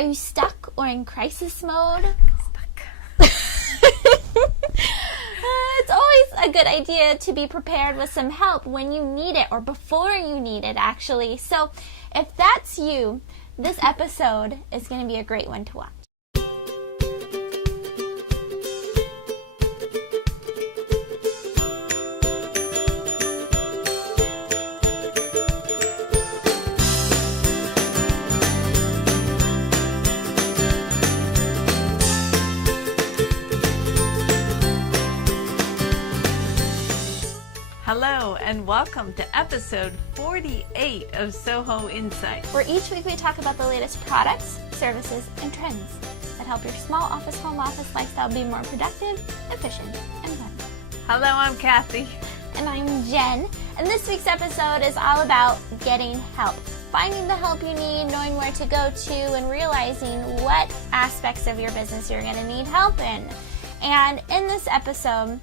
Are you stuck or in crisis mode? It's always a good idea to be prepared with some help when you need it, or before you need it, actually. So if that's you, this episode is going to be a great one to watch. Hello and welcome to episode 48 of SOHO Insights, where each week we talk about the latest products, services, and trends that help your small office, home office lifestyle be more productive, efficient, and fun. Hello, I'm Kathy. And I'm Jen. And this week's episode is all about getting help. Finding the help you need, knowing where to go to, and realizing what aspects of your business you're going to need help in. And in this episode,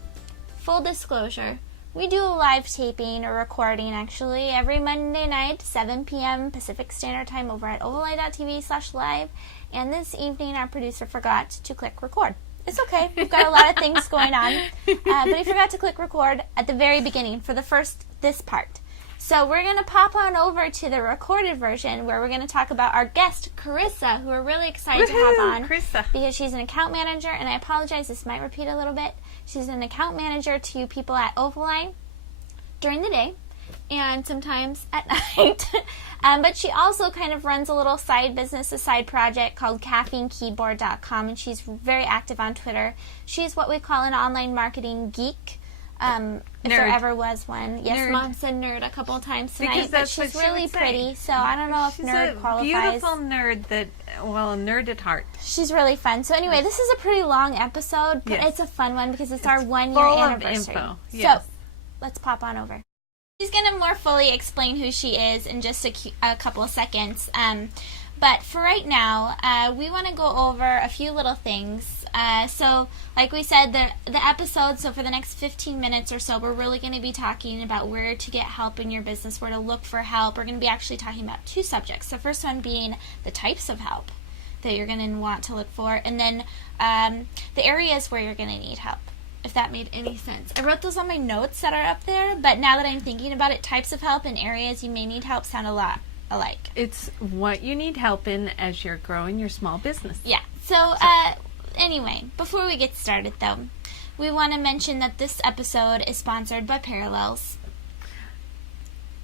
full disclosure, we do a live taping or recording, actually, every Monday night, 7 p.m. Pacific Standard Time over at overlay.tv/live. And this evening, our producer forgot to click record. It's okay. We've got a lot of things going on. But he forgot to click record at the very beginning for this part. So we're going to pop on over to the recorded version where we're going to talk about our guest, Carissa, who we're really excited to have on. Carissa. Because she's an account manager, and I apologize, this might repeat a little bit. She's an account manager to people at Overlay during the day and sometimes at night. But she also kind of runs a little side business, a side project called caffeinekeyboard.com, and she's very active on Twitter. She's what we call an online marketing geek. If there ever was one. Yes, nerd. Mom said nerd a couple of times tonight, because but that's she's what she really would say. pretty, so I don't know if She's nerd a qualifies. beautiful nerd a nerd at heart. She's really fun. So anyway, this is a pretty long episode, but Yes. it's a fun one because it's our 1 year full of anniversary. info. Yes. So let's pop on over. She's going to more fully explain who she is in just a couple of seconds. But for right now, we want to go over a few little things. So like we said, the episode, so for the next 15 minutes or so, we're really going to be talking about where to get help in your business, where to look for help. We're going to be actually talking about two subjects. The first one being the types of help that you're going to want to look for, and then the areas where you're going to need help, if that made any sense. I wrote those on my notes that are up there, but now that I'm thinking about it, types of help and areas you may need help sound a lot alike. It's what you need help in as you're growing your small business. Yeah. So anyway, before we get started, though, we want to mention that this episode is sponsored by Parallels.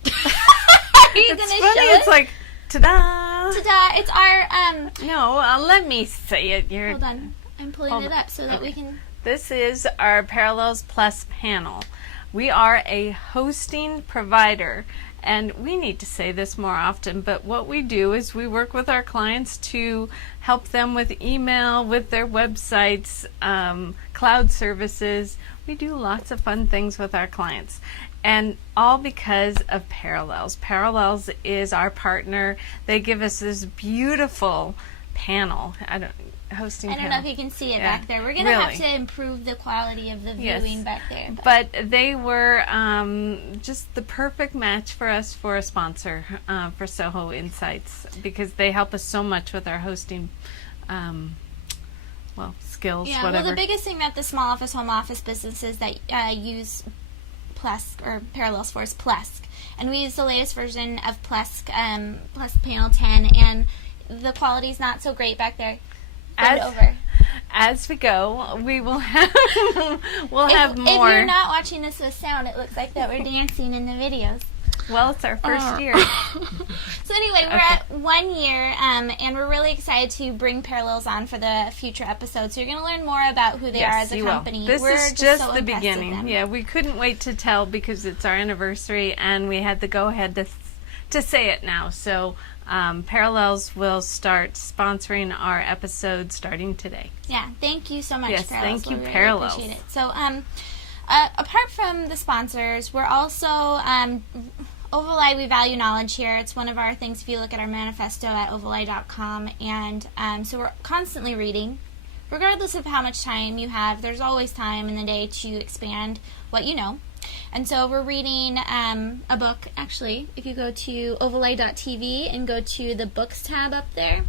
Are you It's gonna funny. show It's it? like, ta-da! Ta-da! It's our No, let me say it. Hold on, I'm pulling it up so that we can. This is our Parallels Plus panel. We are a hosting provider, and we need to say this more often, but what we do is we work with our clients to help them with email, with their websites, cloud services. We do lots of fun things with our clients, and all because of Parallels. Parallels is our partner. They give us this beautiful panel. I don't know if you can see it Yeah, back there. We're going to have really. to improve the quality of the Yes. viewing back there. But they were just the perfect match for us for a sponsor for SOHO Insights, because they help us so much with our hosting skills, Yeah, whatever. well, the biggest thing that the small office, home office businesses that use Plesk or Parallels for is Plesk. And we use the latest version of Plesk, Plesk Panel 10, and the quality's not so great back there. As we go, we will have have more. If you're not watching this with sound, it looks like that we're dancing in the videos. Well, it's our first year. So anyway, we're at 1 year, and we're really excited to bring Parallels on for the future episodes. So you're going to learn more about who they are as a company. This we're is just just so the impressed with beginning. them. Yeah, we couldn't wait to tell because it's our anniversary, and we had the go-ahead to say it now. So Parallels will start sponsoring our episodes starting today. Yeah, thank you so much, Yes, Parallels. thank you, We really Parallels. appreciate it. So, apart from the sponsors, we're also Overlay. We value knowledge here. It's one of our things. If you look at our manifesto at overlay.com, and so we're constantly reading, regardless of how much time you have. There's always time in the day to expand what you know. And so we're reading a book. Actually, if you go to overlay.tv and go to the books tab up there,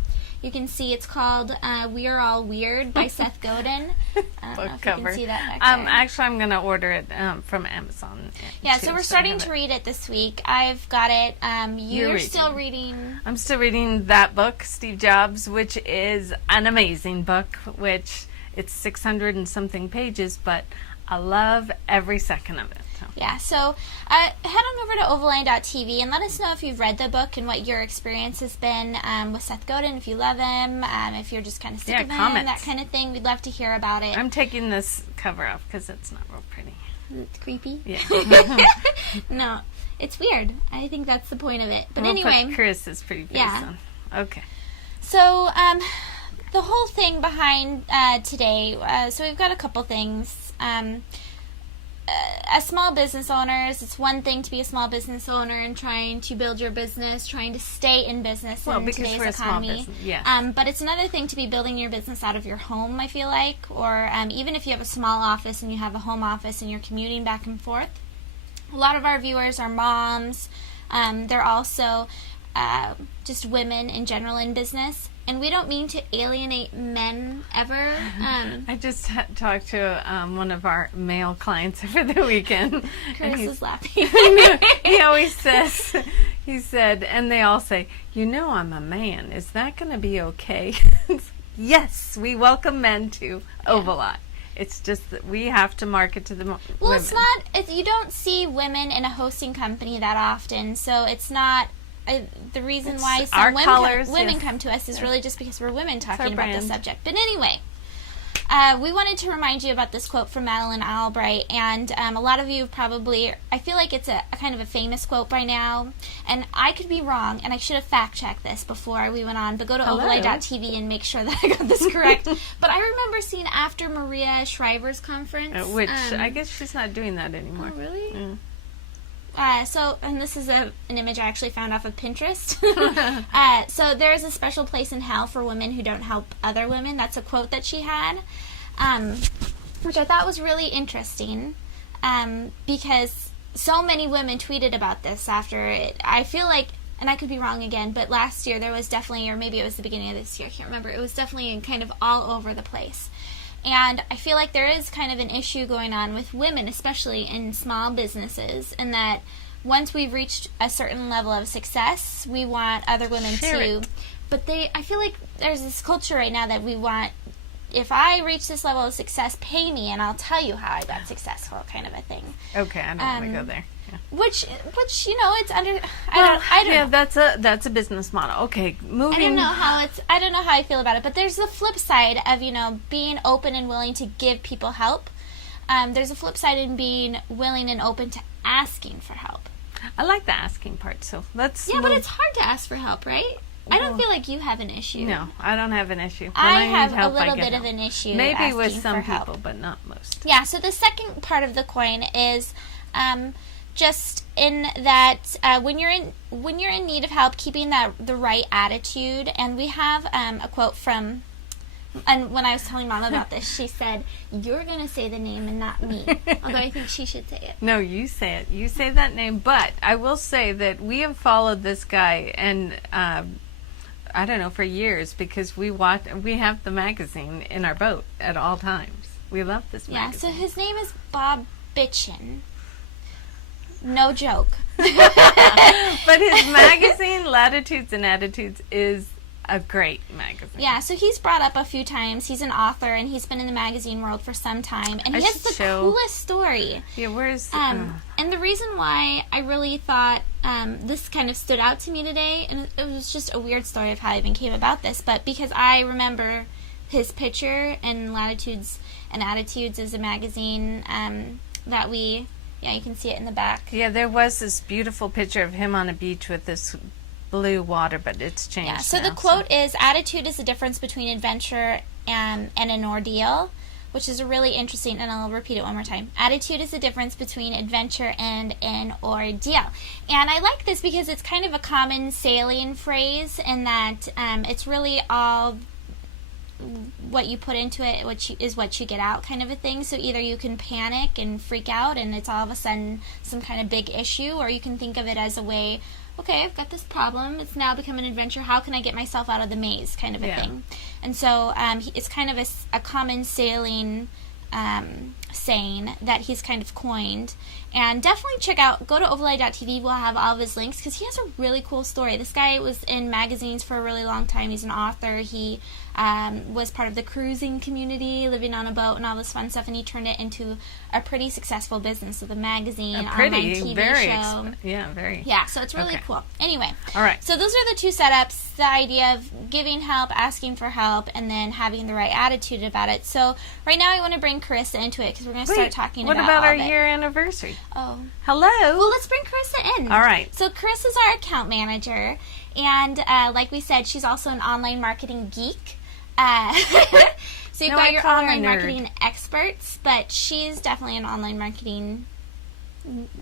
You can see it's called We Are All Weird by Seth Godin. I don't know if you can see that back there. Actually, I'm going to order it from Amazon. Yeah, so we're starting to read it this week. I've got it. You're still reading. I'm still reading that book, Steve Jobs, which is an amazing book, which it's 600 and something pages, but I love every second of it. So. Yeah, so head on over to ovaline.tv and let us know if you've read the book and what your experience has been with Seth Godin, if you love him, if you're just kind of sick of him, that kind of thing. We'd love to hear about it. I'm taking this cover off because it's not real pretty. It's creepy? Yeah. No, it's weird. I think that's the point of it. But we'll anyway. Put Chris's pretty face on. Okay. So, the whole thing behind today, so we've got a couple things. As small business owners, it's one thing to be a small business owner and trying to build your business, trying to stay in business in today's economy. But it's another thing to be building your business out of your home, I feel like, or even if you have a small office and you have a home office and you're commuting back and forth. A lot of our viewers are moms. They're also just women in general in business. And we don't mean to alienate men ever. I just talked to one of our male clients over the weekend. Chris is laughing. He always says, he said, and they all say, I'm a man. Is that going to be okay? Yes, we welcome men to Ovalot. It's just that we have to market to the women. Well, it's not, you don't see women in a hosting company that often, so it's not... the reason why some women come to us is really just because we're women talking about this subject. But anyway, we wanted to remind you about this quote from Madeleine Albright, and a lot of you probably, I feel like it's a kind of a famous quote by now, and I could be wrong, and I should have fact-checked this before we went on, but go to ovalite.tv and make sure that I got this correct. But I remember seeing after Maria Shriver's conference. Which, I guess she's not doing that anymore. Oh, really? Yeah. And this is an image I actually found off of Pinterest. So there is a special place in hell for women who don't help other women. That's a quote that she had, which I thought was really interesting, because so many women tweeted about this after it. I feel like, and I could be wrong again, but last year there was definitely, or maybe it was the beginning of this year, I can't remember, it was definitely kind of all over the place. And I feel like there is kind of an issue going on with women, especially in small businesses, and that once we've reached a certain level of success, we want other women to. But I feel like there's this culture right now that we want, if I reach this level of success, pay me and I'll tell you how I got successful, kind of a thing. Okay, I don't want to go there. Yeah. Which it's under. I don't know. That's a business model. Okay, moving. I don't know how I feel about it, but there's the flip side of being open and willing to give people help. There's a flip side in being willing and open to asking for help. I like the asking part, so let's. Yeah, but it's hard to ask for help, right? I don't feel like you have an issue. No, I don't have an issue. I have a little bit of an issue. Maybe with some people, but not most. Yeah. So the second part of the coin is. Just in that when you're in need of help, keeping the right attitude. And we have a quote from, and when I was telling Mom about this, she said, "You're going to say the name and not me." Although I think she should say it. No, you say it. You say that name. But I will say that we have followed this guy, and I don't know, for years, because we have the magazine in our boat at all times. We love this magazine. Yeah. So his name is Bob Bitchin. No joke. But his magazine, Latitudes and Attitudes, is a great magazine. Yeah, so he's brought up a few times. He's an author, and he's been in the magazine world for some time. And he has the coolest story. Yeah, where's... And the reason why I really thought this kind of stood out to me today, and it was just a weird story of how I even came about this, but because I remember his picture in Latitudes and Attitudes is a magazine that we... Yeah, you can see it in the back. Yeah, there was this beautiful picture of him on a beach with this blue water, but it's changed. Yeah, so the quote is, "Attitude is the difference between adventure and an ordeal," which is a really interesting, and I'll repeat it one more time. Attitude is the difference between adventure and an ordeal. And I like this because it's kind of a common sailing phrase in that it's really all what you put into it is what you get out, kind of a thing. So either you can panic and freak out and it's all of a sudden some kind of big issue, or you can think of it as a way okay, I've got this problem. It's now become an adventure. How can I get myself out of the maze, kind of a thing. And so it's kind of a common saying that he's kind of coined. And definitely go to overlay.tv. We'll have all of his links because he has a really cool story. This guy was in magazines for a really long time. He's an author. He was part of the cruising community, living on a boat and all this fun stuff, and he turned it into a pretty successful business with a magazine, online TV show. Yeah, so it's really cool. Anyway, all right. So those are the two setups, the idea of giving help, asking for help, and then having the right attitude about it. So right now I want to bring Carissa into it because we're going to start talking about what about all our of it. year anniversary? Oh. Hello. Well, let's bring Carissa in. All right. So Carissa's our account manager, and like we said, she's also an online marketing geek. So you've got your online marketing experts, but she's definitely an online marketing...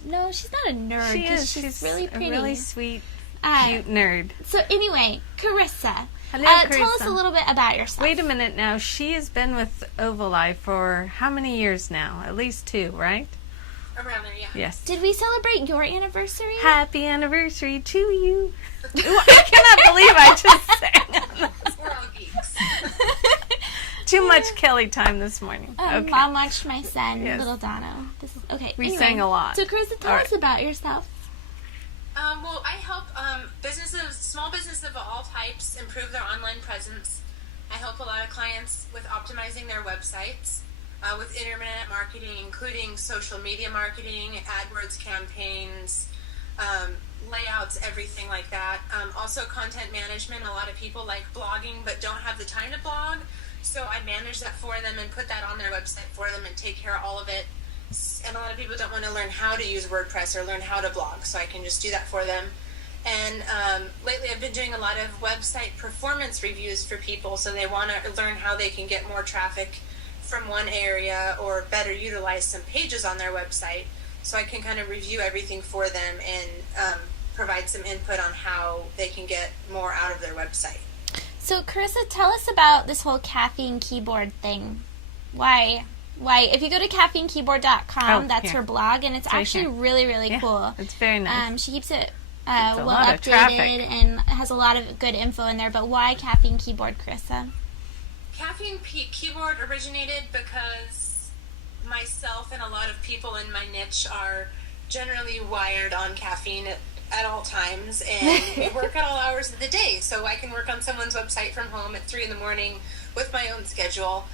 No, she's not a nerd. She is. She's really pretty. A really sweet, cute nerd. So anyway, Carissa. Hello, Carissa. Tell us a little bit about yourself. Wait a minute now. She has been with Ovali for how many years now? At least 2, right? Around there, yeah. Yes. Did we celebrate your anniversary? Happy anniversary to you. Ooh, I cannot believe I just sang. We're all geeks. Too much Kelly time this morning. Okay. Mom watched my son, Yes. little Dono. This is okay. We sang a lot. So, Carissa, tell us about yourself. Well, I help small businesses of all types improve their online presence. I help a lot of clients with optimizing their websites, with internet marketing, including social media marketing, AdWords campaigns, layouts, everything like that. Also content management. A lot of people like blogging but don't have the time to blog. So I manage that for them and put that on their website for them and take care of all of it. And a lot of people don't want to learn how to use WordPress or learn how to blog, so I can just do that for them. And lately I've been doing a lot of website performance reviews for people, so they want to learn how they can get more traffic from one area or better utilize some pages on their website. So I can kind of review everything for them and provide some input on how they can get more out of their website. So, Carissa, tell us about this whole caffeine keyboard thing. Why? If you go to caffeinekeyboard.com, that's her blog, and it's actually really, really cool. It's very nice. She keeps it well updated and has a lot of good info in there. But why Caffeine Keyboard, Carissa? Caffeine Keyboard originated because myself and a lot of people in my niche are generally wired on caffeine at all times, and we work at all hours of the day, so I can work on someone's website from home at 3 in the morning with my own schedule.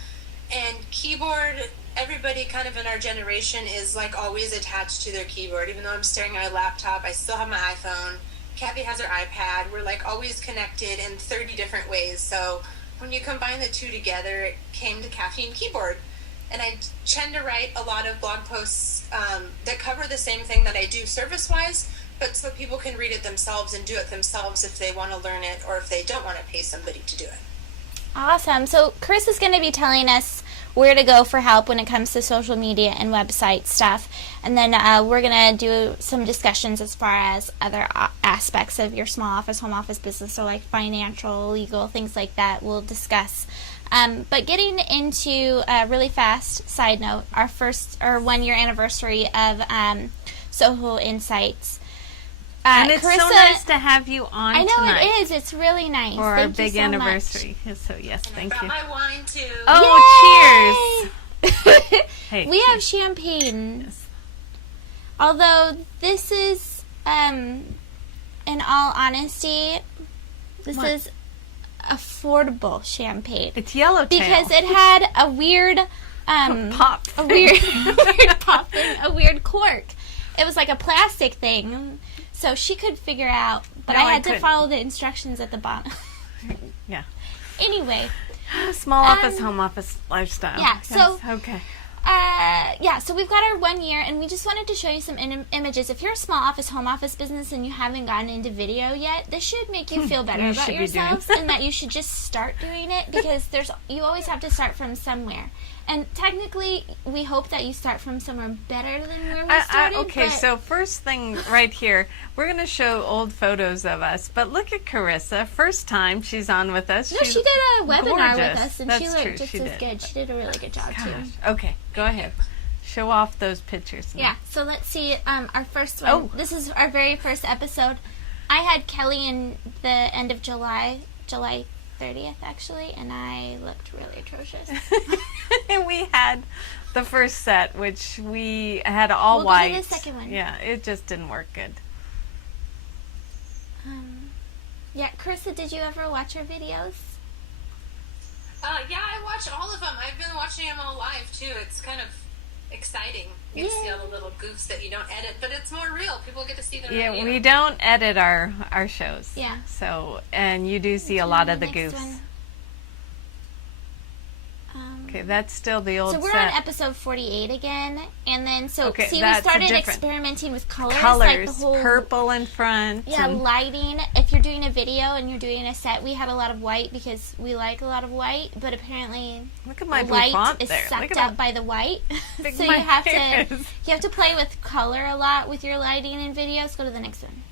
And keyboard, everybody kind of in our generation is like always attached to their keyboard. Even though I'm staring at my laptop, I still have my iPhone. Kathy has her iPad. We're like always connected in 30 different ways. So when you combine the two together, it came to Caffeine Keyboard. And I tend to write a lot of blog posts that cover the same thing that I do service-wise, but so people can read it themselves and do it themselves if they want to learn it or if they don't want to pay somebody to do it. Awesome. So Chris is going to be telling us where to go for help when it comes to social media and website stuff. And then we're going to do some discussions as far as other aspects of your small office, home office business, so like financial, legal, things like that we'll discuss. But getting into a really fast side note, our 1-year anniversary of SOHO Insights. And it's Carissa, so nice to have you on I know tonight. It is. It's really nice. For our Thank you big so anniversary. much. So, yes, thank I you. brought my wine, too. Oh, cheers. Hey, we have champagne. Yes. Although this is, in all honesty, this is affordable champagne. It's Yellowtail. Because it had a weird, pop. a weird pop thing, a weird cork. It was like a plastic thing. So she could figure out, but No, I had to couldn't. follow the instructions at the bottom. Yeah. Anyway. Small office, home office lifestyle. Yeah, Yes, so- okay. So we've got our 1 year, and we just wanted to show you some images. If you're a small office, home office business, and you haven't gotten into video yet, this should make you feel better You about should be yourselves, doing. and that you should just start doing it, because you always have to start from somewhere. And technically, we hope that you start from somewhere better than where we started. Okay, but so first thing right here, we're going to show old photos of us. But look at Carissa. First time she's on with us. no, She's she did a webinar gorgeous. with us, and That's she true, looked just she as did. good. She did a really good job, too. Gosh. Okay, go ahead. Show off those pictures now. Yeah, so let's see our first one. Oh. This is our very first episode. I had Kelly in the end of July 30th actually, and I looked really atrocious. And we had the first set, which we had all We'll white. go to the second one. Yeah, it just didn't work good. Yeah, Carissa, did you ever watch our videos? Yeah, I watch all of them. I've been watching them all live too. It's kind of exciting. You get to see all the little goofs that you don't edit, but it's more real. People get to see them. Yeah, we don't edit our shows. Yeah. So, and you do see a lot of the Next goofs. one. Okay, that's still the old So we're set. on episode 48 again, and then Okay, we that's a started different- experimenting with colors, Colors, like the whole purple in front. yeah, and- lighting. If you're doing a video and you're doing a set, we had a lot of white because we like a lot of white, but apparently Look at my the blue light font is there. sucked Look at up that. by the white. big So my you have hair to is. play with color a lot with your lighting in videos. Go to the next one.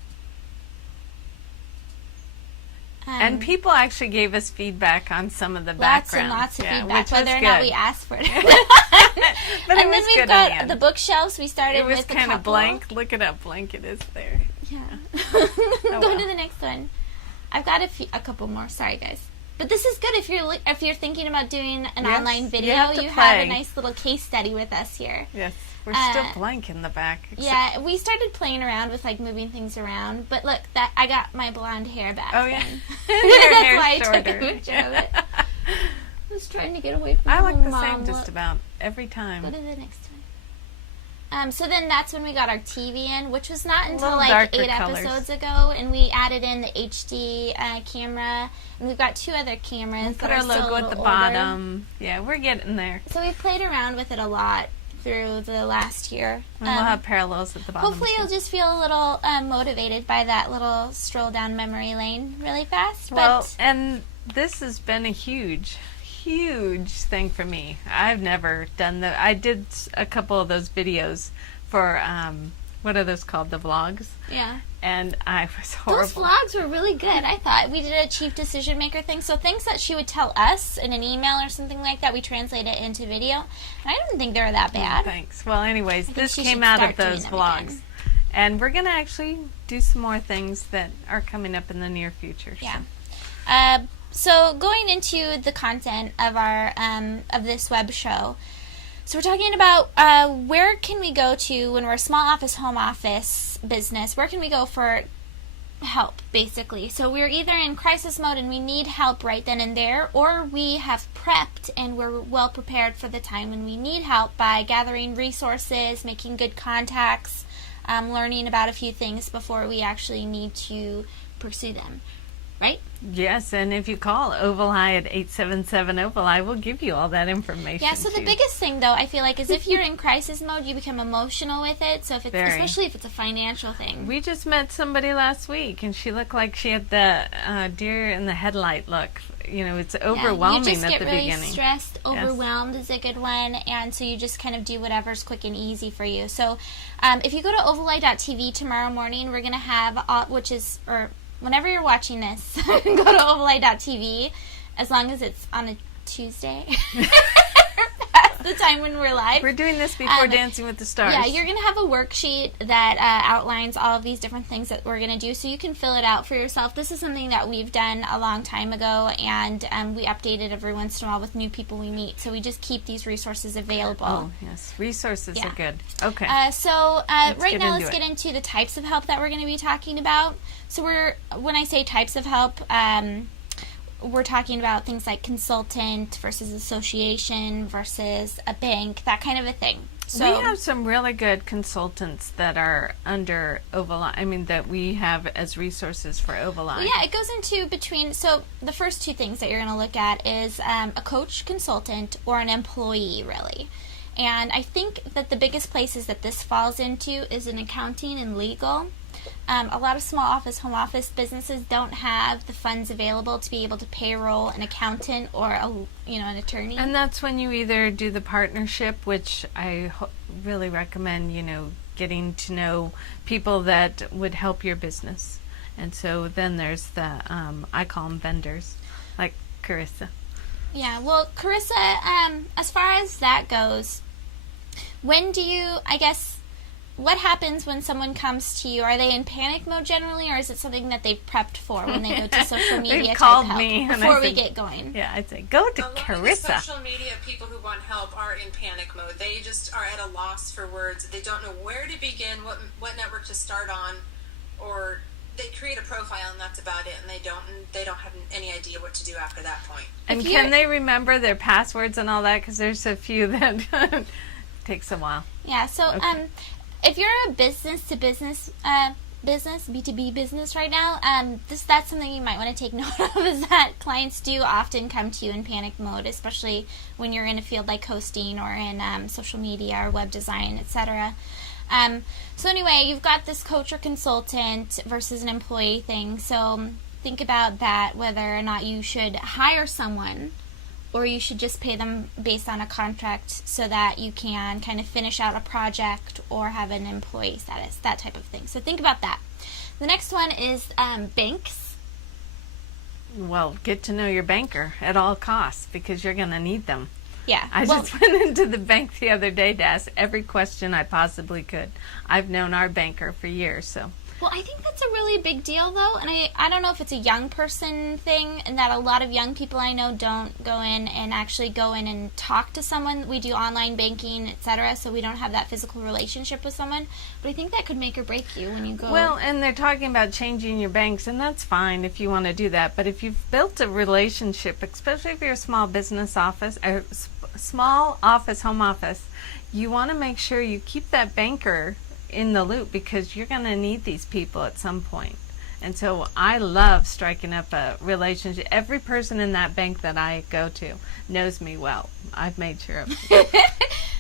And people actually gave us feedback on some of the lots background. and lots of Yeah, feedback, which was whether or not good. we asked for it. But And it then was we've good in got the end. the bookshelves. We started It was with a kind of couple. blank. Look at how blank it is there. Yeah. Oh, Go well. to the next one. I've got a couple more. Sorry, guys. But this is good if you're thinking about doing an Yes, online you video. have to You have play. a nice little case study with us here. Yes, we're Uh, still blank in the back. except- Yeah, we started playing around with like moving things around. But look, that I got my blonde hair back. Oh yeah. then. Your That's hair's why I took a shorter. picture of it. I was trying to get away from I the look whole the mom same just look. about every Go time. to the next one. So then that's when we got our TV in, which was not until little like darker 8 colors. episodes ago, and we added in the HD camera, and we've got 2 other cameras. Put that our are still a logo at little the older. bottom. Yeah, we're getting there. So we've played around with it a lot through the last year. And we'll have parallels at the bottom. Hopefully too. you'll just feel a little motivated by that little stroll down memory lane really fast. Well, But and this has been a huge thing for me. I've never done that. I did a couple of those videos for what are those called? The vlogs. yeah. And I was Those horrible. vlogs were really good, I thought. We did a chief decision maker thing. So things that she would tell us in an email or something like that, we translate it into video. And I didn't think they were that bad. Thanks. Well, anyways, think this she came should out of start doing those them vlogs. again. And we're going to actually do some more things that are coming up in the near future. Yeah. So going into the content of our of this web show, so we're talking about where can we go to when we're a small office, home office business? Where can we go for help, basically? So we're either in crisis mode and we need help right then and there, or we have prepped and we're well prepared for the time when we need help by gathering resources, making good contacts, learning about a few things before we actually need to pursue them. Right? Yes, and if you call Oval Eye at 877-OVAL-I, we'll give you all that information. Yeah, so the too. biggest thing, though, I feel like, is if you're in crisis mode, you become emotional with it. So if it's, Very. especially if it's a financial thing. We just met somebody last week, and she looked like she had the deer in the headlight look. You know, it's overwhelming you just at get the really beginning. stressed. Yes. Overwhelmed is a good one, and so you just kind of do whatever's quick and easy for you. So if you go to ovaleye.tv tomorrow morning, we're going to have, whenever you're watching this, go to ovaleye.tv, as long as it's on a Tuesday. Past the time when we're live. We're doing this before Um, Dancing with the Stars. Yeah, you're going to have a worksheet that outlines all of these different things that we're going to do, so you can fill it out for yourself. This is something that we've done a long time ago, and we update it every once in a while with new people we meet, so we just keep these resources available. Oh, yes. Resources Yeah. are good. Okay. So Let's right get now, into let's it. get into the types of help that we're going to be talking about. So when I say types of help, we're talking about things like consultant versus association versus a bank, that kind of a thing. So we have some really good consultants that are under Oval Eye. I mean, that we have as resources for Oval Eye. yeah, it goes into between. So the first two things that you're going to look at is a coach, consultant, or an employee, really. And I think that the biggest places that this falls into is in accounting and legal. A lot of small office, home office businesses don't have the funds available to be able to payroll an accountant or an attorney. And that's when you either do the partnership, which I really recommend, getting to know people that would help your business. And so then there's the, I call them vendors, like Carissa. Yeah, well, Carissa, as far as that goes, when do you, I guess, what happens when someone comes to you? Are they in panic mode generally, or is it something that they've prepped for when they go to social media They've type called help me and before I we said, get going? Yeah, I'd say, go to A lot of the Carissa. social media people who want help are in panic mode. They just are at a loss for words. They don't know where to begin, what network to start on, or they create a profile and that's about it, and they don't have any idea what to do after that point. And can they remember their passwords and all that? Because there's a few that takes a while. Yeah, so Okay. If you're a business-to-business business, B2B business right now, that's something you might want to take note of, is that clients do often come to you in panic mode, especially when you're in a field like hosting or in social media or web design, etc. So anyway, you've got this coach or consultant versus an employee thing. So think about that, whether or not you should hire someone or you should just pay them based on a contract so that you can kind of finish out a project or have an employee status, that type of thing. So think about that. The next one is banks. Well, get to know your banker at all costs because you're going to need them. Yeah. I just went into the bank the other day to ask every question I possibly could. I've known our banker for years, so. Well, I think that's a really big deal, though, and I don't know if it's a young person thing, and that a lot of young people I know don't go in and actually go in and talk to someone. We do online banking, etc., so we don't have that physical relationship with someone, but I think that could make or break you when you go. Well, and they're talking about changing your banks, and that's fine if you want to do that, but if you've built a relationship, especially if you're a small business office, or small office, home office, you want to make sure you keep that banker in the loop because you're going to need these people at some point. And so I love striking up a relationship. Every person in that bank that I go to knows me well. I've made sure of it.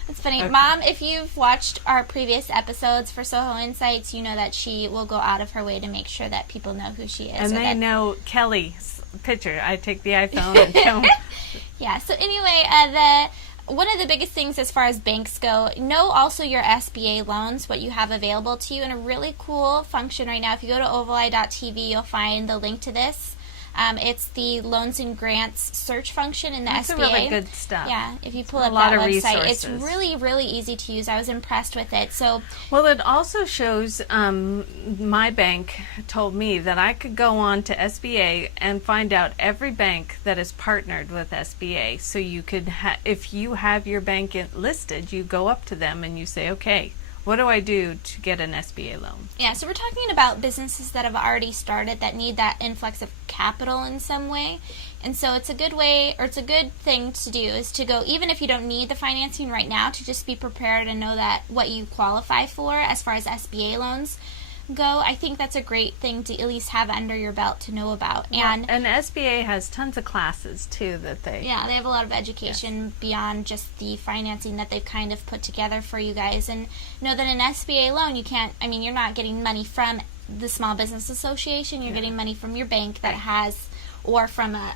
That's funny. Okay. Mom, if you've watched our previous episodes for SOHO Insights, you know that she will go out of her way to make sure that people know who she is. And they know Kelly's picture. I take the iPhone and show them. Yeah, so anyway, one of the biggest things as far as banks go, know also your SBA loans, what you have available to you. And a really cool function right now, if you go to ovali.tv, you'll find the link to this. It's the loans and grants search function in the That's SBA. really good stuff. Yeah, if you pull A up lot that of website, resources. it's really, really easy to use. I was impressed with it. So, Well, it also shows, my bank told me that I could go on to SBA and find out every bank that is partnered with SBA. So you could, if you have your bank listed, you go up to them and you say, okay, what do I do to get an SBA loan? yeah, so we're talking about businesses that have already started that need that influx of capital in some way. And so it's a good way, or it's a good thing to do, is to go, even if you don't need the financing right now, to just be prepared and know that what you qualify for as far as SBA loans go. I think that's a great thing to at least have under your belt to know about. And SBA has tons of classes too that they. yeah, they have a lot of education beyond just the financing that they've kind of put together for you guys. And know that an SBA loan, you're not getting money from the Small Business Association, you're getting money from your bank that has, or from a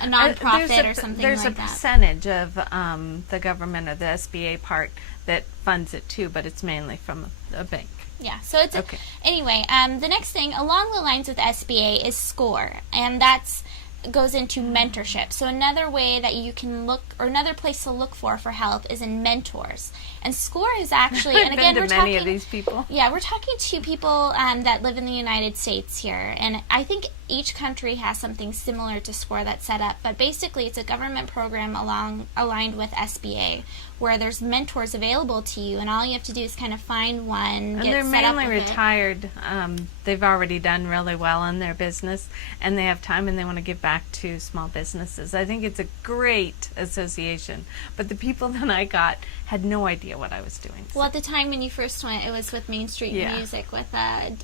nonprofit or something like that. There's a percentage of the government or the SBA part that funds it too, but it's mainly from a bank. Yeah, so it's Okay. Anyway, the next thing along the lines with SBA is SCORE, and goes into mentorship. So another way that you can look, or another place to look for help, is in mentors. And SCORE is actually, and again, I've been we're to many talking of these people. Yeah, we're talking to people that live in the United States here, and I think each country has something similar to SCORE that's set up, but basically it's a government program aligned with SBA, where there's mentors available to you, and all you have to do is kind of find one, And get they're set up mainly with it. retired. They've already done really well in their business, and they have time and they want to give back to small businesses. I think it's a great association. But the people that I got had no idea what I was doing. Well, at the time when you first went, it was with Main Street Yeah. Music, with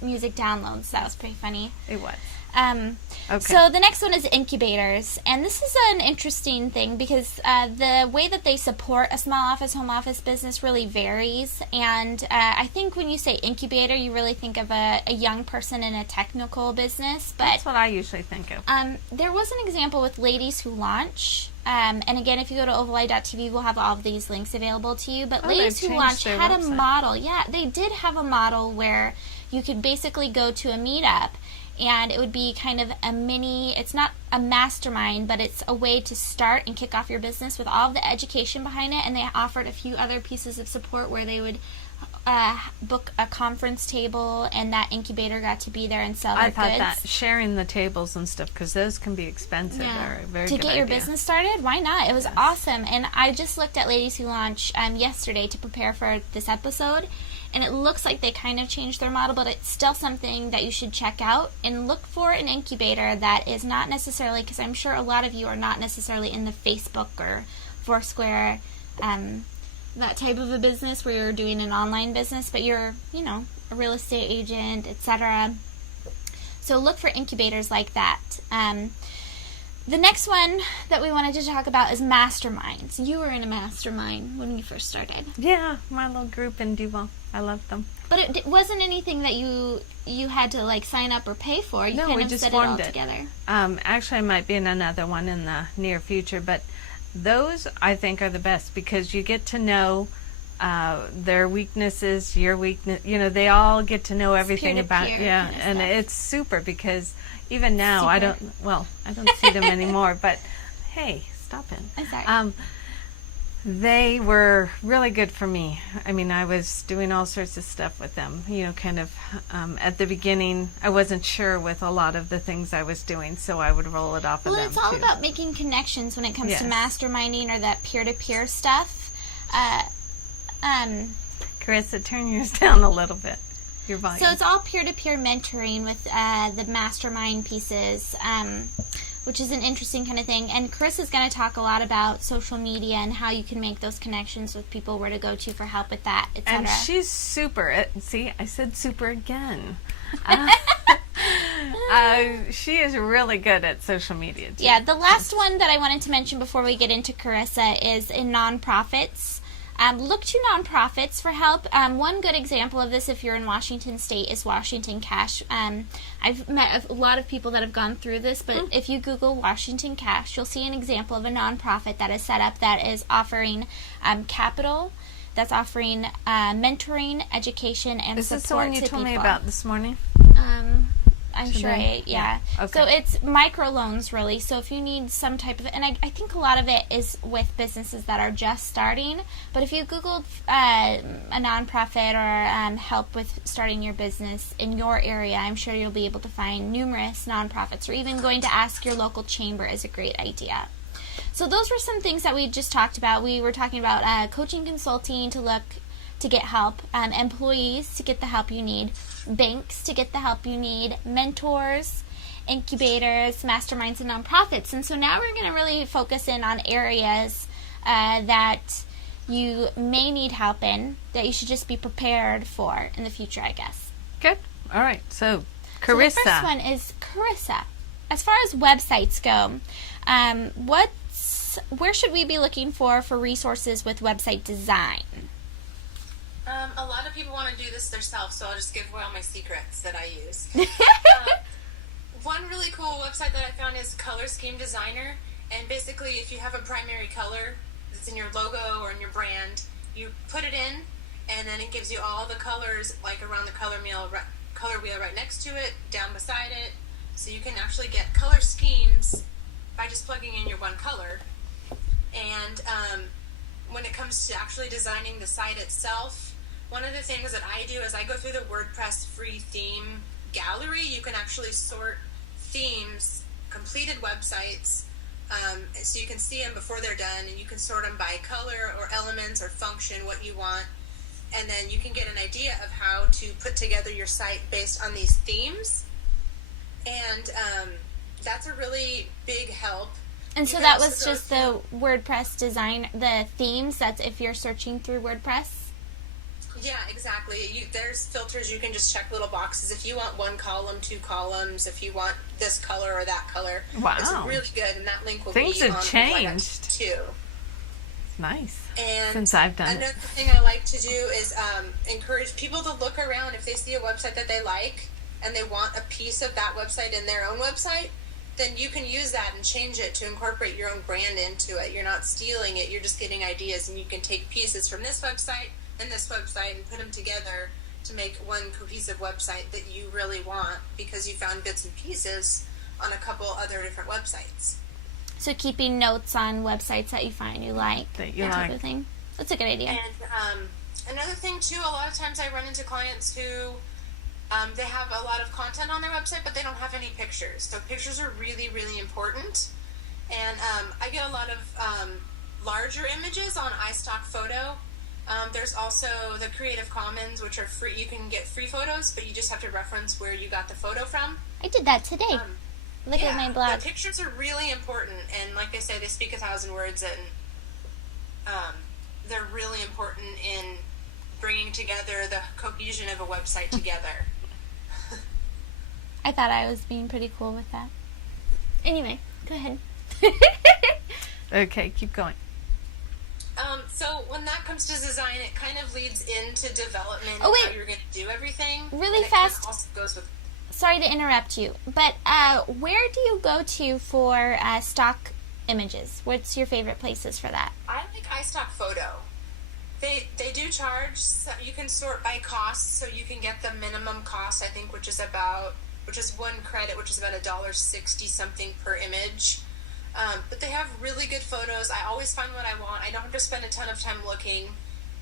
music downloads. That was pretty funny. It was. Okay. So the next one is incubators, and this is an interesting thing because the way that they support a small office, home office business really varies, and I think when you say incubator, you really think of a young person in a technical business, but That's what I usually think of. there was an example with Ladies Who Launch, and again, if you go to ovali.tv, we'll have all of these links available to you, but Ladies they've Who changed Launch their had a website. model. Yeah, they did have a model where you could basically go to a meetup, and it would be kind of a mini, it's not a mastermind, but it's a way to start and kick off your business with all of the education behind it, and they offered a few other pieces of support where they would book a conference table, and that incubator got to be there and sell their I thought goods. that sharing the tables and stuff, because those can be expensive, are a very to good get your idea. business started, why not? It was awesome. And I just looked at Ladies Who Launch yesterday to prepare for this episode, and it looks like they kind of changed their model, but it's still something that you should check out. And look for an incubator that is not necessarily, because I'm sure a lot of you are not necessarily in the Facebook or Foursquare, that type of a business where you're doing an online business, but you're, a real estate agent, etc. So look for incubators like that. The next one that we wanted to talk about is masterminds. You were in a mastermind when you first started. Yeah, my little group in Duval. I love them. But it wasn't anything that you had to like sign up or pay for. You No, we kind of just set it all formed it. together. Actually, I might be in another one in the near future, but those I think are the best because you get to know their weaknesses, your weakness. They all get to know everything about peer-to-peer kind of and stuff. it's super because even now I don't see them anymore. But hey, stop it. I'm sorry. They were really good for me. I mean, I was doing all sorts of stuff with them. At the beginning, I wasn't sure with a lot of the things I was doing, so I would roll it off of them. Well, it's all too. about making connections when it comes to Yes. masterminding or that peer-to-peer stuff. Carissa, turn yours down a little bit. Your volume. So it's all peer-to-peer mentoring with the mastermind pieces, which is an interesting kind of thing. And Chris is going to talk a lot about social media and how you can make those connections with people, where to go to for help with that, etc. And she's super. See, I said super again. She is really good at social media, too. Yeah, the last one that I wanted to mention before we get into Carissa is in nonprofits. Look to nonprofits for help. One good example of this, if you're in Washington State, is Washington Cash. I've met a lot of people that have gone through this, but if you Google Washington Cash, you'll see an example of a nonprofit that is set up that is offering capital, that's offering mentoring, education, and Is this the support one you to told people. me about this morning? I'm sure yeah. Okay. So it's microloans, really. So if you need some type of, and I think a lot of it is with businesses that are just starting, but if you Googled a nonprofit or help with starting your business in your area, I'm sure you'll be able to find numerous nonprofits, or even going to ask your local chamber is a great idea. So those were some things that we just talked about. We were talking about coaching, consulting to get help, employees to get the help you need, banks to get the help you need, mentors, incubators, masterminds, and nonprofits. And so now we're going to really focus in on areas that you may need help in, that you should just be prepared for in the future, I guess. Good. All right. So, So Carissa. the first one is Carissa. As far as websites go, where should we be looking for resources with website design? A lot of people want to do this themselves, so I'll just give away all my secrets that I use. One really cool website that I found is Color Scheme Designer, and basically if you have a primary color that's in your logo or in your brand, you put it in, and then it gives you all the colors like around the color wheel right next to it, down beside it, so you can actually get color schemes by just plugging in your one color. And when it comes to actually designing the site itself, one of the things that I do is I go through the WordPress free theme gallery. You can actually sort themes, completed websites, so you can see them before they're done, and you can sort them by color or elements or function, what you want, and then you can get an idea of how to put together your site based on these themes, and that's a really big help. And so that was just the WordPress design, the themes. That's if you're searching through WordPress. Yeah, exactly. There's filters. You can just check little boxes. If you want one column, two columns, if you want this color or that color. Wow. It's really good, and that link will Things be have on changed. the website too. Nice. And Since I've done another it. thing I like to do is encourage people to look around. If they see a website that they like and they want a piece of that website in their own website, then you can use that and change it to incorporate your own brand into it. You're not stealing it. You're just getting ideas, and you can take pieces from this website and this website and put them together to make one cohesive website that you really want, because you found bits and pieces on a couple other different websites. So keeping notes on websites that you find you like, That you that type like. of thing. That's a good idea. And Another thing too, a lot of times I run into clients who they have a lot of content on their website, but they don't have any pictures. So pictures are really, really important. And I get a lot of larger images on iStock Photo. There's also the Creative Commons, which are free. You can get free photos, but you just have to reference where you got the photo from. I did that today. Look at my blog. The pictures are really important, and like I say, they speak 1,000 words, and they're really important in bringing together the cohesion of a website together. I thought I was being pretty cool with that. Anyway, go ahead. Okay, keep going. So when that comes to design, it kind of leads into development Oh, wait. and how you're going to do everything. Really and it fast. kind of also goes with. Sorry to interrupt you, but where do you go to for stock images? What's your favorite places for that? I like iStock Photo. They do charge. So you can sort by cost, so you can get the minimum cost, I think, which is one credit, which is about $1.60 something per image. But they have really good photos. I always find what I want. I don't have to spend a ton of time looking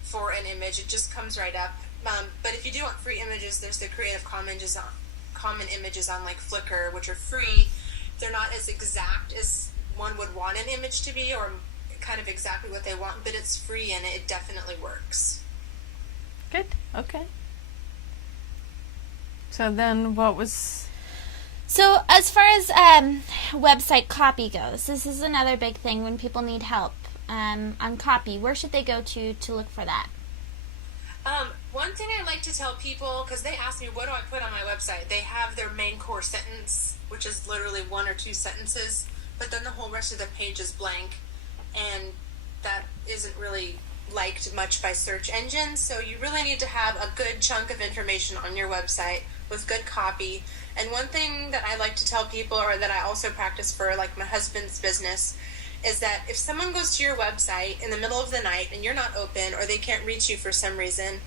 for an image. It just comes right up. But if you do want free images, there's the Creative Common images on like Flickr, which are free. They're not as exact as one would want an image to be, or kind of exactly what they want, but it's free and it definitely works. Good. Okay. So then what was... So as far as website copy goes, this is another big thing when people need help on copy. Where should they go to look for that? One thing I like to tell people, because they ask me, what do I put on my website? They have their main core sentence, which is literally 1 or 2 sentences, but then the whole rest of the page is blank, and that isn't really liked much by search engines. So you really need to have a good chunk of information on your website with good copy. And one thing that I like to tell people, or that I also practice for like my husband's business, is that if someone goes to your website in the middle of the night and you're not open, or they can't reach you for some reason,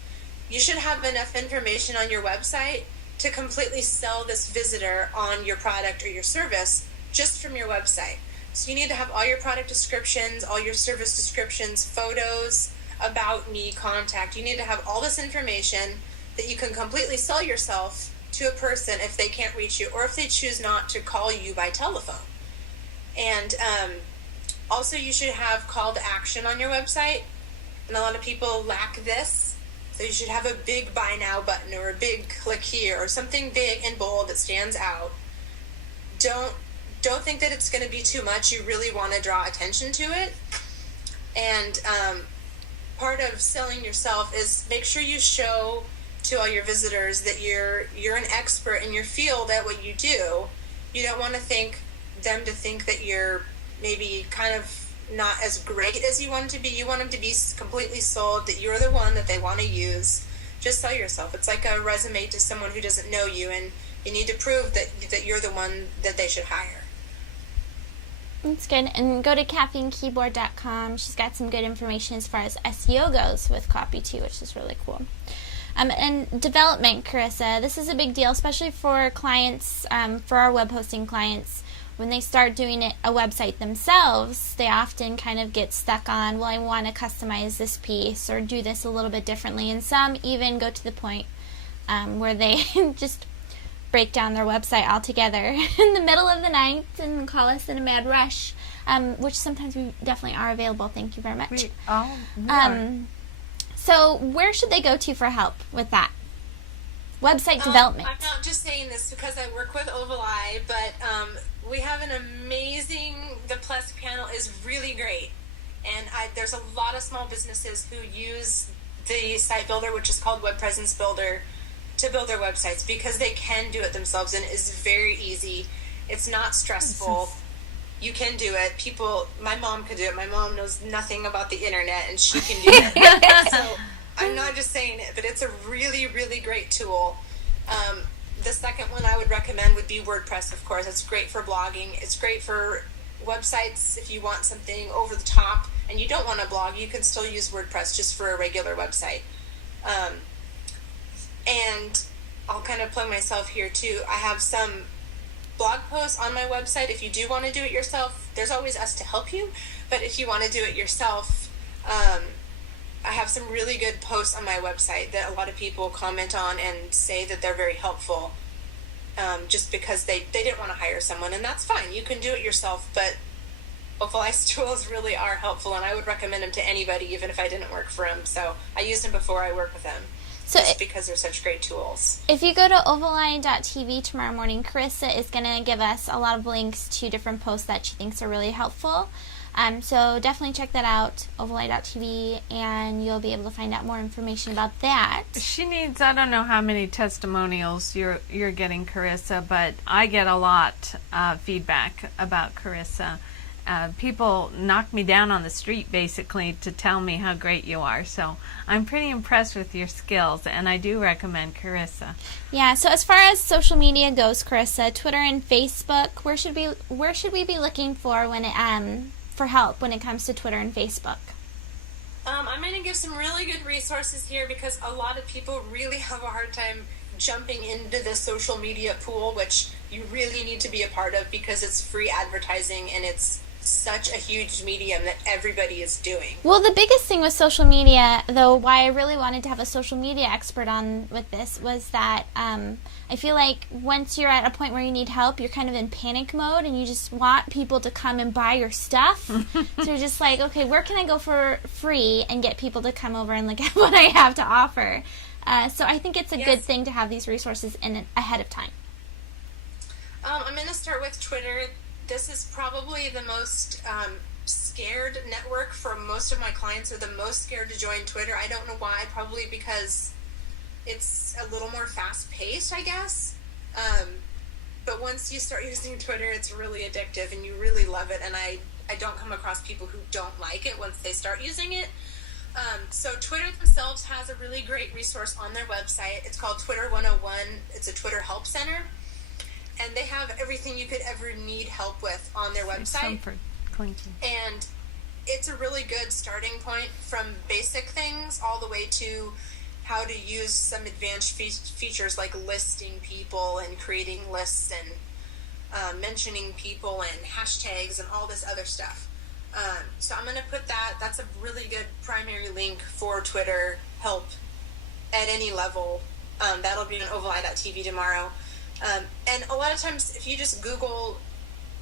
you should have enough information on your website to completely sell this visitor on your product or your service just from your website. So you need to have all your product descriptions, all your service descriptions, photos, about me, contact. You need to have all this information that you can completely sell yourself to a person if they can't reach you, or if they choose not to call you by telephone. And also you should have call to action on your website, and a lot of people lack this. So you should have a big buy now button, or a big click here, or something big and bold that stands out. Don't think that it's going to be too much. You really want to draw attention to it. And part of selling yourself is make sure you show to all your visitors that you're an expert in your field at what you do. You don't want to think that you're maybe kind of not as great as you want to be. You want them to be completely sold that you're the one that they want to use. Just sell yourself. It's like a resume to someone who doesn't know you, and you need to prove that you're the one that they should hire. That's good. And go to caffeinekeyboard.com. She's got some good information as far as SEO goes with copy too, which is really cool. And development, Carissa, this is a big deal, especially for clients, for our web hosting clients. When they start doing a website themselves, they often kind of get stuck on, well, I want to customize this piece or do this a little bit differently. And some even go to the point where they just break down their website altogether in the middle of the night and call us in a mad rush, which sometimes we definitely are available. Thank you very much. We are. So where should they go to for help with that? Website development. I'm not just saying this because I work with Ovaleye, but we have an amazing, the Plus panel is really great. And there's a lot of small businesses who use the site builder, which is called Web Presence Builder, to build their websites because they can do it themselves, and it is very easy. It's not stressful. You can do it. My mom could do it. My mom knows nothing about the internet, and she can do it. So I'm not just saying it, but it's a really, really great tool. The second one I would recommend would be WordPress, of course. It's great for blogging. It's great for websites if you want something over the top and you don't want to blog. You can still use WordPress just for a regular website. And I'll kind of plug myself here too. I have some blog posts on my website. If you do want to do it yourself, there's always us to help you. But if you want to do it yourself, I have some really good posts on my website that a lot of people comment on and say that they're very helpful, just because they didn't want to hire someone, and that's fine. You can do it yourself, but Opalize tools really are helpful, and I would recommend them to anybody, even if I didn't work for them. So I used them before I work with them, just because they're such great tools. If you go to ovaline.tv tomorrow morning, Carissa is going to give us a lot of links to different posts that she thinks are really helpful. So definitely check that out, ovaline.tv, and you'll be able to find out more information about that. She needs, I don't know how many testimonials you're getting, Carissa, but I get a lot feedback about Carissa. People knock me down on the street, basically, to tell me how great you are. So I'm pretty impressed with your skills, and I do recommend Carissa. Yeah, so as far as social media goes, Carissa, Twitter and Facebook, where should we be looking for for help when it comes to Twitter and Facebook? I'm going to give some really good resources here, because a lot of people really have a hard time jumping into the social media pool, which you really need to be a part of, because it's free advertising and it's such a huge medium that everybody is doing. Well, the biggest thing with social media, though, why I really wanted to have a social media expert on with this, was that I feel like once you're at a point where you need help, you're kind of in panic mode and you just want people to come and buy your stuff. So you're just like, okay, where can I go for free and get people to come over and look at what I have to offer? So I think it's a good thing to have these resources in ahead of time. I'm going to start with Twitter. This is probably the most scared network for most of my clients, are the most scared to join Twitter. I don't know why, probably because it's a little more fast-paced, I guess. But once you start using Twitter, it's really addictive and you really love it, and I don't come across people who don't like it once they start using it. So Twitter themselves has a really great resource on their website. It's called Twitter 101. It's a Twitter help center. And they have everything you could ever need help with on their website. And it's a really good starting point, from basic things all the way to how to use some advanced features like listing people and creating lists and mentioning people and hashtags and all this other stuff. So I'm going to put that's a really good primary link for Twitter help at any level. That'll be on ovaline.tv tomorrow. And a lot of times, if you just Google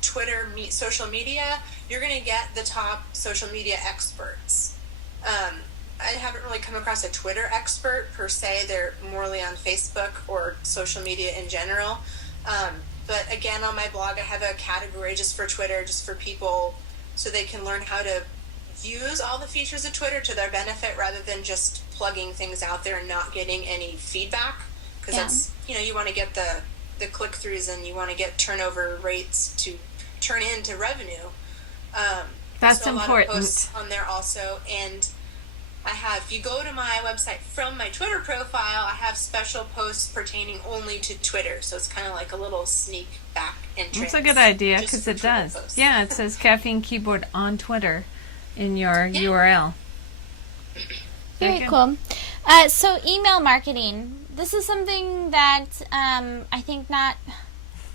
Twitter social media, you're going to get the top social media experts. I haven't really come across a Twitter expert per se. They're morely on Facebook or social media in general. But again, on my blog, I have a category just for Twitter, just for people, so they can learn how to use all the features of Twitter to their benefit, rather than just plugging things out there and not getting any feedback. Because that's, you want to get the click-throughs, and you want to get turnover rates to turn into revenue. That's so a important. lot of posts on there also, and I have, if you go to my website from my Twitter profile, I have special posts pertaining only to Twitter, so it's kind of like a little sneak back entrance. That's a good idea, because it does. Posts. Yeah, it says Caffeine Keyboard on Twitter in your URL. Very cool. So email marketing. This is something that I think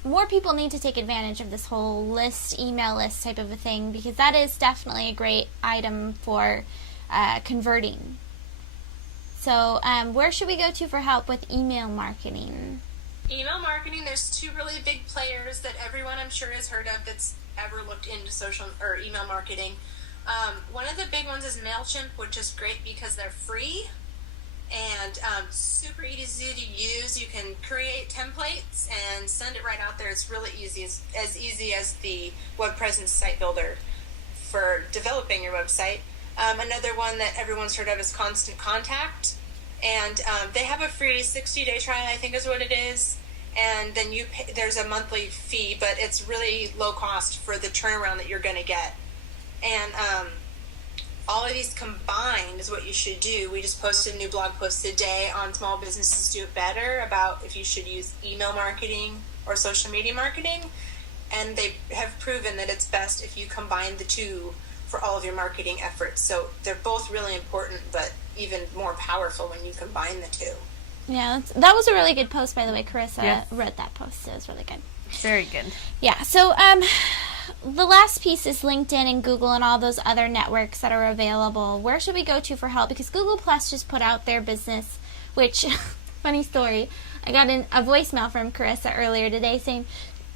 more people need to take advantage of, this whole email list type of a thing, because that is definitely a great item for converting. So where should we go to for help with email marketing? Email marketing, there's two really big players that everyone I'm sure has heard of that's ever looked into social or email marketing. One of the big ones is MailChimp, which is great because they're free and super easy to use. You can create templates and send it right out there. It's really easy, as easy as the web presence site builder for developing your website. Another one that everyone's heard of is Constant Contact, and they have a free 60-day trial, I think is what it is, and then there's a monthly fee, but it's really low cost for the turnaround that you're going to get. And all of these combined is what you should do. We just posted a new blog post today on Small Businesses Do It Better about if you should use email marketing or social media marketing, and they have proven that it's best if you combine the two for all of your marketing efforts. So they're both really important, but even more powerful when you combine the two. Yeah, that was a really good post, by the way. Carissa read that post. It was really good. Very good. Yeah, so the last piece is LinkedIn and Google and all those other networks that are available. Where should we go to for help? Because Google Plus just put out their business, which, funny story, I got a voicemail from Carissa earlier today saying,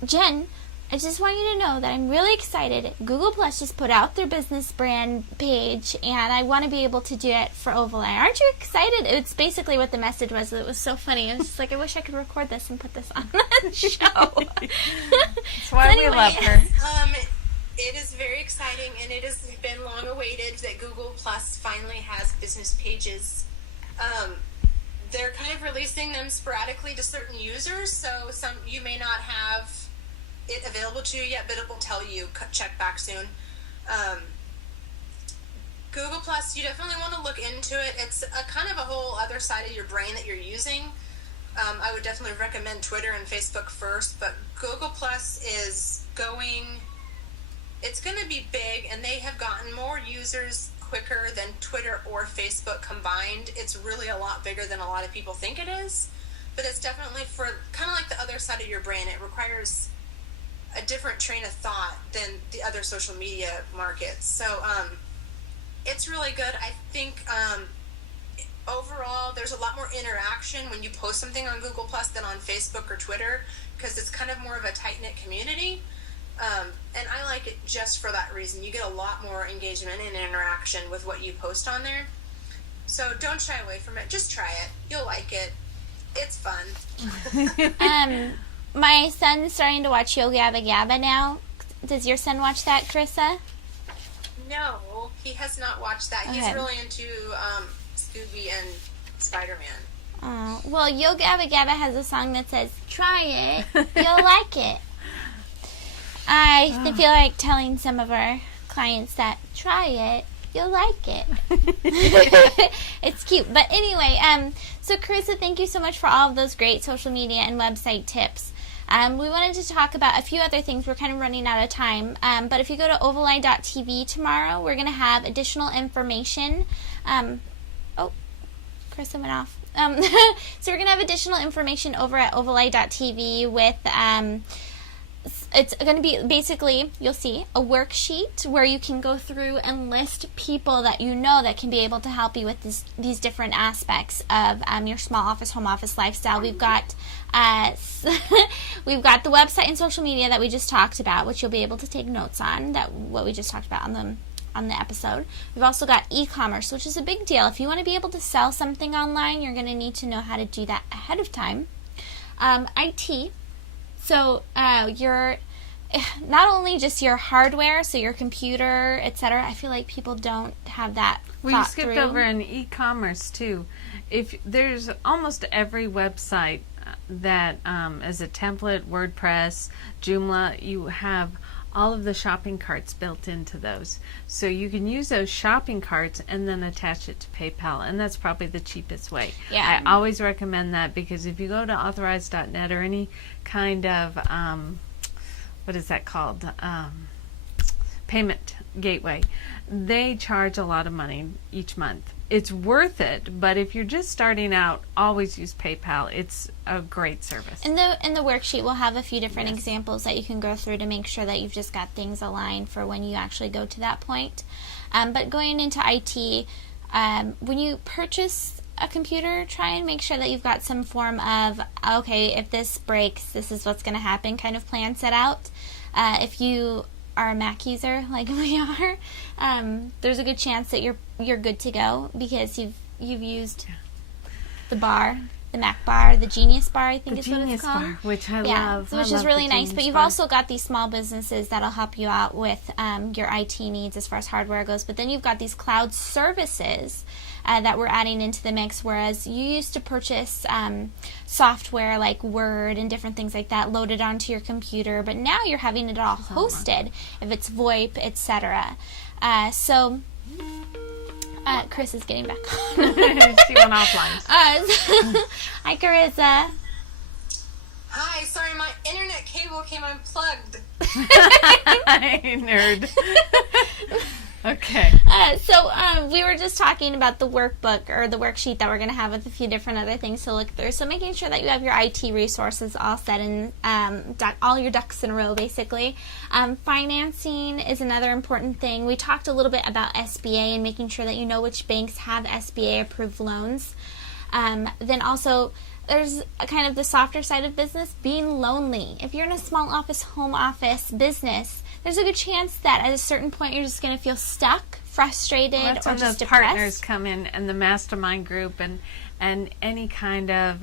Jen, I just want you to know that I'm really excited. Google Plus just put out their business brand page, and I want to be able to do it for Ovaline. Aren't you excited? It's basically what the message was. It was so funny. I was just like, I wish I could record this and put this on the show. That's why we love her. It is very exciting, and it has been long awaited that Google Plus finally has business pages. They're kind of releasing them sporadically to certain users, so some you may not have it available to you yet, but it will tell you, check back soon. Google Plus, you definitely want to look into it. It's a kind of a whole other side of your brain that you're using. I would definitely recommend Twitter and Facebook first, but Google Plus is it's going to be big, and they have gotten more users quicker than Twitter or Facebook combined. It's really a lot bigger than a lot of people think it is, but it's definitely for kind of like the other side of your brain. It requires a different train of thought than the other social media markets. So it's really good. I think overall there's a lot more interaction when you post something on Google Plus than on Facebook or Twitter, because it's kind of more of a tight-knit community. And I like it just for that reason. You get a lot more engagement and interaction with what you post on there. So don't shy away from it. Just try it. You'll like it. It's fun. My son's starting to watch Yo Gabba Gabba now. Does your son watch that, Carissa? No, he has not watched that. Okay. He's really into Scooby and Spider-Man. Oh, well, Yo Gabba Gabba has a song that says, try it, you'll like it. I feel like telling some of our clients that, try it, you'll like it. It's cute. But anyway, so Carissa, thank you so much for all of those great social media and website tips. We wanted to talk about a few other things. We're kind of running out of time. But if you go to ovaline.tv tomorrow, we're going to have additional information. Carissa went off. So we're going to have additional information over at ovaline.tv with... it's going to be basically, you'll see, a worksheet where you can go through and list people that you know that can be able to help you with these different aspects of your small office, home office lifestyle. We've got we've got the website and social media that we just talked about, which you'll be able to take notes on, what we just talked about on the episode. We've also got e-commerce, which is a big deal. If you want to be able to sell something online, you're going to need to know how to do that ahead of time. IT. So your not only just your hardware, so your computer, etc. I feel like people don't have that We thought skipped through. over an e-commerce too. If there's almost every website that is a template, WordPress, Joomla, you have all of the shopping carts built into those. So you can use those shopping carts and then attach it to PayPal, and that's probably the cheapest way. Yeah. I always recommend that, because if you go to authorize.net or any kind of, what is that called? Payment gateway, they charge a lot of money each month. It's worth it, but if you're just starting out, always use PayPal. It's a great service. In the worksheet, we'll have a few different examples that you can go through to make sure that you've just got things aligned for when you actually go to that point. But going into IT, when you purchase a computer, try and make sure that you've got some form of, okay, if this breaks, this is what's going to happen kind of plan set out. If you are a Mac user like we are, there's a good chance that you're good to go, because you've used the Mac bar, the Genius bar, I think The is what it's Genius called. bar, which I Yeah, love. which I is love really the nice. But Genius you've bar. also got these small businesses that'll help you out with your IT needs as far as hardware goes. But then you've got these cloud services that we're adding into the mix, whereas you used to purchase software like Word and different things like that loaded onto your computer, but now you're having it all hosted, if it's VoIP, etc. So Chris is getting back on. She went offline. Hi, Carissa. Hi, sorry, my internet cable came unplugged. Nerd. Okay. We were just talking about the workbook or the worksheet that we're going to have with a few different other things to look through. So making sure that you have your IT resources all set and all your ducks in a row, basically. Financing is another important thing. We talked a little bit about SBA and making sure that you know which banks have SBA-approved loans. Then also, there's a kind of the softer side of business, being lonely. If you're in a small office, home office business, there's a good chance that at a certain point you're just going to feel stuck, frustrated, Well, that's or when just those depressed. partners come in and the mastermind group and any kind of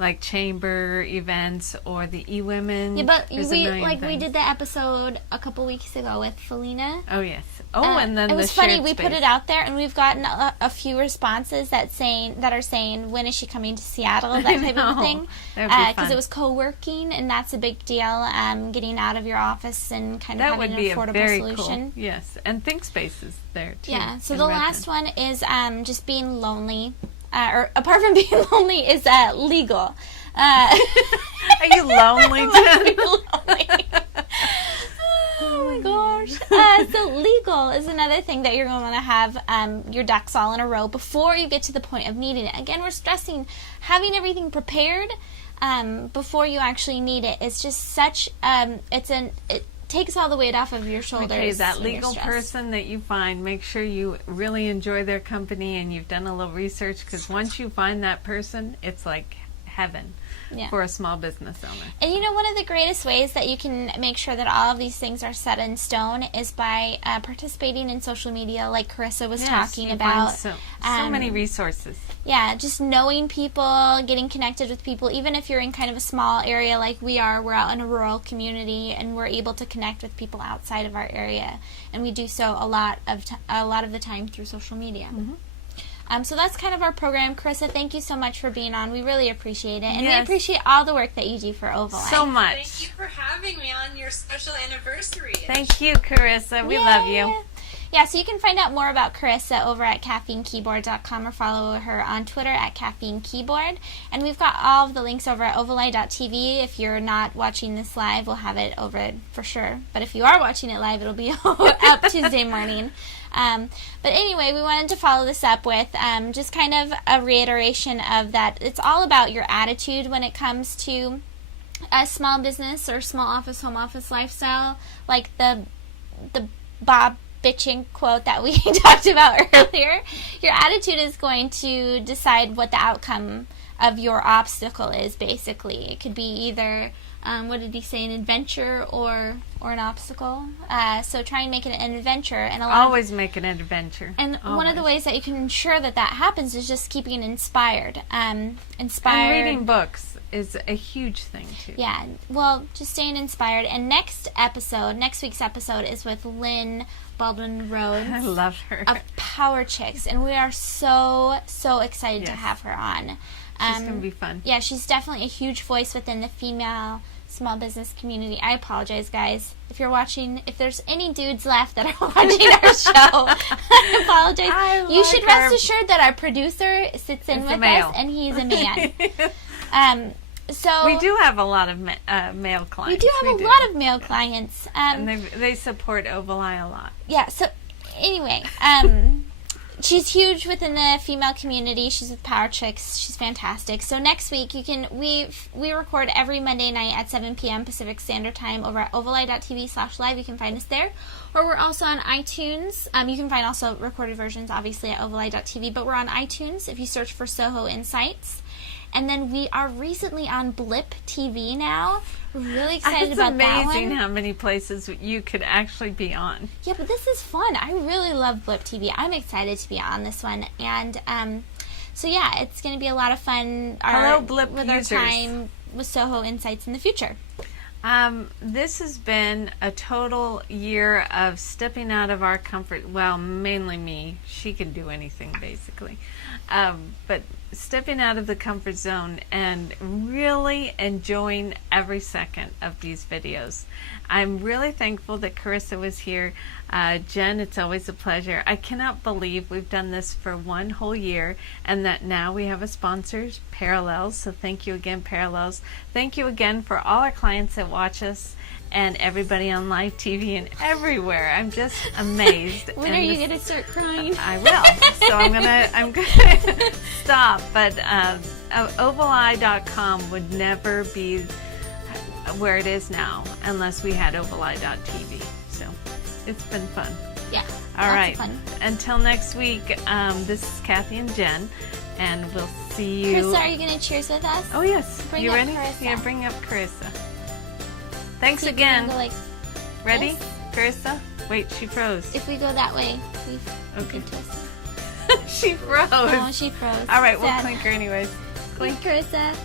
like chamber events or the e-women. Yeah, but There's a we million we things. did the episode a couple weeks ago with Felina. Oh yes. Oh, and then it was the funny. shared We space. put it out there, and we've gotten a few responses that are saying, "When is she coming to Seattle?" That type of know. thing. That would be Because fun. it was co-working, and that's a big deal. Getting out of your office and kind of That having would be an a affordable very solution. cool. Yes, and Think Space is there too. Yeah. So in the Redmond. last one is just being lonely, or apart from being lonely, is legal. Are you lonely, Jen? Lonely. Oh my gosh. So legal is another thing that you're going to want to have your ducks all in a row before you get to the point of needing it. Again, we're stressing having everything prepared before you actually need it. It's just such, it takes all the weight off of your shoulders. Okay, that when you're legal stressed. person that you find, make sure you really enjoy their company and you've done a little research, because once you find that person, it's like heaven for a small business owner. And you know, one of the greatest ways that you can make sure that all of these things are set in stone is by participating in social media, like Carissa was talking you about. find so many resources. Yeah, just knowing people, getting connected with people, even if you're in kind of a small area like we are, we're out in a rural community and we're able to connect with people outside of our area. And we do so a lot of the time through social media. Mm-hmm. So that's kind of our program. Carissa, thank you so much for being on. We really appreciate it. And we Yes. appreciate all the work that you do for Ovalife. So much. Thank you for having me on your special anniversary. Thank you, Carissa. We love you. Yeah, so you can find out more about Carissa over at caffeinekeyboard.com or follow her on Twitter at caffeinekeyboard. And we've got all of the links over at ovali.tv. If you're not watching this live, we'll have it over for sure. But if you are watching it live, it'll be up Tuesday morning. But anyway, we wanted to follow this up with just kind of a reiteration of that it's all about your attitude when it comes to a small business or small office, home office lifestyle, like the Bob bitching quote that we talked about earlier. Your attitude is going to decide what the outcome of your obstacle is, basically. It could be either, what did he say, an adventure or an obstacle. So try and make it an adventure. And Always make it an adventure. And one of the Always. ways that you can ensure that happens is just keeping inspired. And reading books is a huge thing, too. Yeah, well, just staying inspired. And next week's episode is with Lynn Baldwin Rhodes I love her. of Power Chicks, and we are so excited to Yes. have her on. She's going to be fun. Yeah, she's definitely a huge voice within the female small business community. I apologize, guys. If you're watching, if there's any dudes left that are watching our show, I apologize. You should rest assured that our producer sits in It's a with male. us, and he's a man. So We do have a lot of male clients. We do have a lot of male clients. And they support Ovali a lot. Yeah, so anyway, she's huge within the female community. She's with Power Chicks. She's fantastic. So next week we record every Monday night at 7 p.m. Pacific Standard Time over at ovali.tv/live. You can find us there. Or we're also on iTunes. You can find also recorded versions, obviously, at ovali.tv. But we're on iTunes if you search for SOHO Insights. And then we are recently on Blip TV now. We're really excited about that one. It's amazing how many places you could actually be on. Yeah, but this is fun. I really love Blip TV. I'm excited to be on this one. And so, yeah, it's going to be a lot of fun Hello, Blip with users. our time with SOHO Insights in the future. This has been a total year of stepping out of our comfort. Well, mainly me. She can do anything, basically. But stepping out of the comfort zone and really enjoying every second of these videos. I'm really thankful that Carissa was here. Jen, it's always a pleasure. I cannot believe we've done this for 1 whole year and that now we have a sponsor, Parallels. So thank you again, Parallels. Thank you again for all our clients that watch us and everybody on live TV and everywhere. I'm just amazed. When are you going to start crying? I will. So I'm gonna stop. But ovaleye.com would never be where it is now unless we had ovaleye.tv. So it's been fun. Yeah. All right. Lots of fun. Until next week, this is Kathy and Jen, and we'll see you. Krista, are you going to cheers with us? Oh, yes. Bring you up ready? Carissa. Yeah, bring up Carissa. Thanks See if we again. can go like Ready, this. Carissa? Wait, she froze. If we go that way, we Okay. can twist. She froze. Oh, she froze. All right, we'll Sad. clink her anyways. Clink. Carissa.